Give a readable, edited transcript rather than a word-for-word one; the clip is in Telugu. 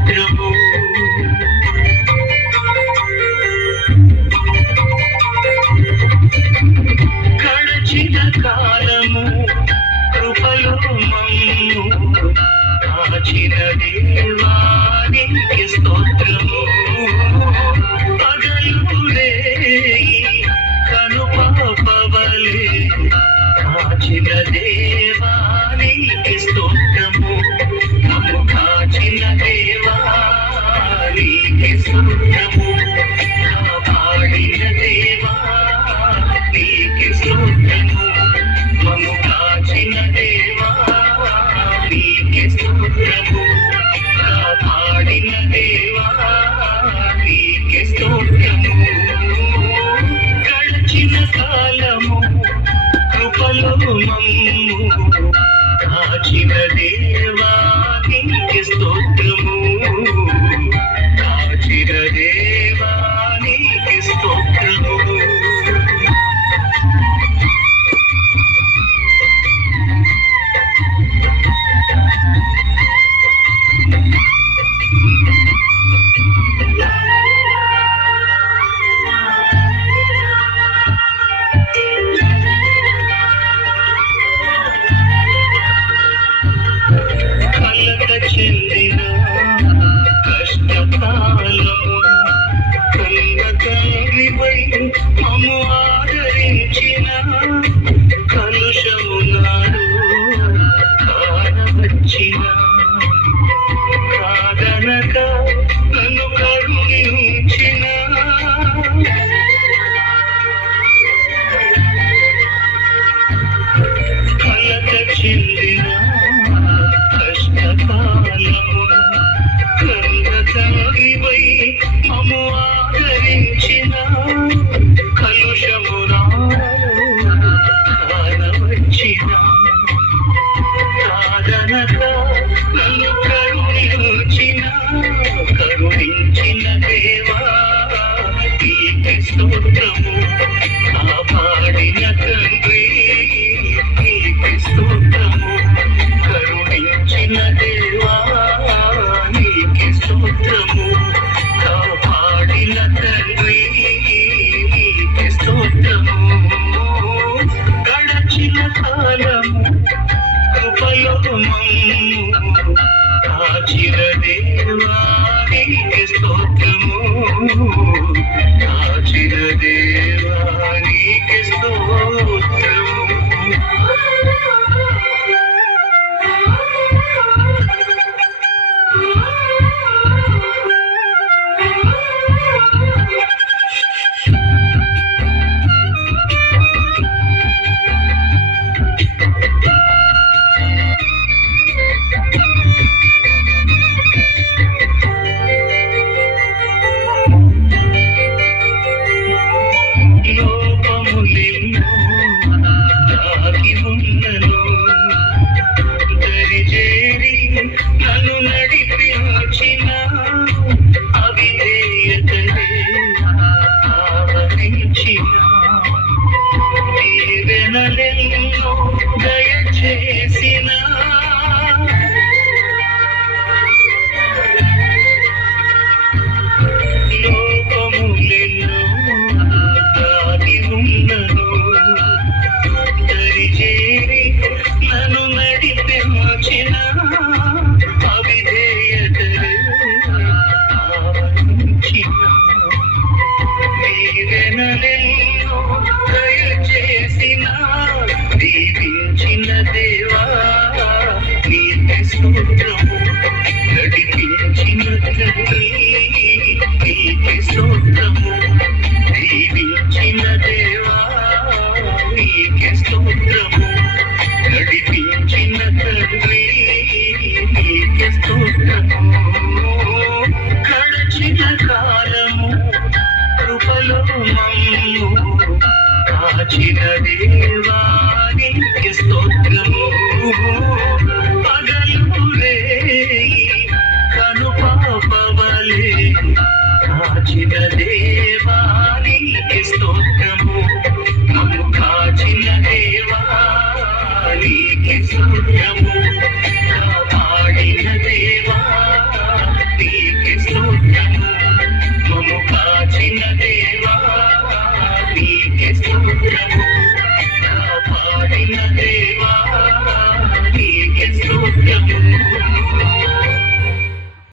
స్తోత్రము. గడచిన కాలము కృపలో మమ్ము కాచిన దేవానికి స్తోత్రము. పగలురే కనుపాపవలే కాచిన దేవానికి స్తోత్రము. మమ్ము కాచిన దేవానికి స్తోత్రము. కాపాడిన దేవానికి స్తోత్రము. మమ్ము కాచిన దేవానికి స్తోత్రము. కాపాడిన దేవానికి స్తోత్రము. గడిచిన కాలము కృపలో మమ్ము కాచిన దేవానికి స్తోత్రము. కాచిన దేవానికి స్తోత్రము. చెందిన కష్టకాలము కన్న తండ్రిపై మమ్ము ఆదరించిన కలుషమునాడు కానవచ్చిన కాదనక నన్ను కరుణించిన కలత చెందిన కష్టకాలము కన్న తండ్రిపై మమ్ము ఆదరించిన కలుషమునాడు కానవచ్చిన కాదనక నన్ను కరుణించిన దేవా నీకే స్తోత్రము. కాపాడిన తండ్రి నీకే స్తోత్రము. కరుణించిన దేవా నీకే స్తోత్రము. కాపాడిన తండ్రి నీకే స్తోత్రము. గడచిన కాలము కృపలో మమ్ము కాచిన దేవానికి స్తోత్రము. కాచిన దేవానికి స్తోత్రము. లోపములెన్నో దాగి ఉన్నను దరిజేరి నన్ను నడిపించిన అవిధేయతలే ఆవరించిన దీవెనలెన్నో దయచేసిన లోపములెన్నో దాగి ఉన్నను దరిజేరి నన్ను నడిపించిన అవిధేయతలే ఆవరించిన దీవెనలెన్నో దయచేసిన దీవించిన దేవా నీకే స్తోత్రము. నడిపించిన తండ్రి నీకే స్తోత్రము. దీవించిన దేవా నీకే స్తోత్రము. నడిపించిన తండ్రి నీకే స్తోత్రము. గడచిన కాలము కృపలో మమ్ము కాచిన దేవానికి స్తోత్రము. పగలురే కనుపాపవలే కాచిన దేవా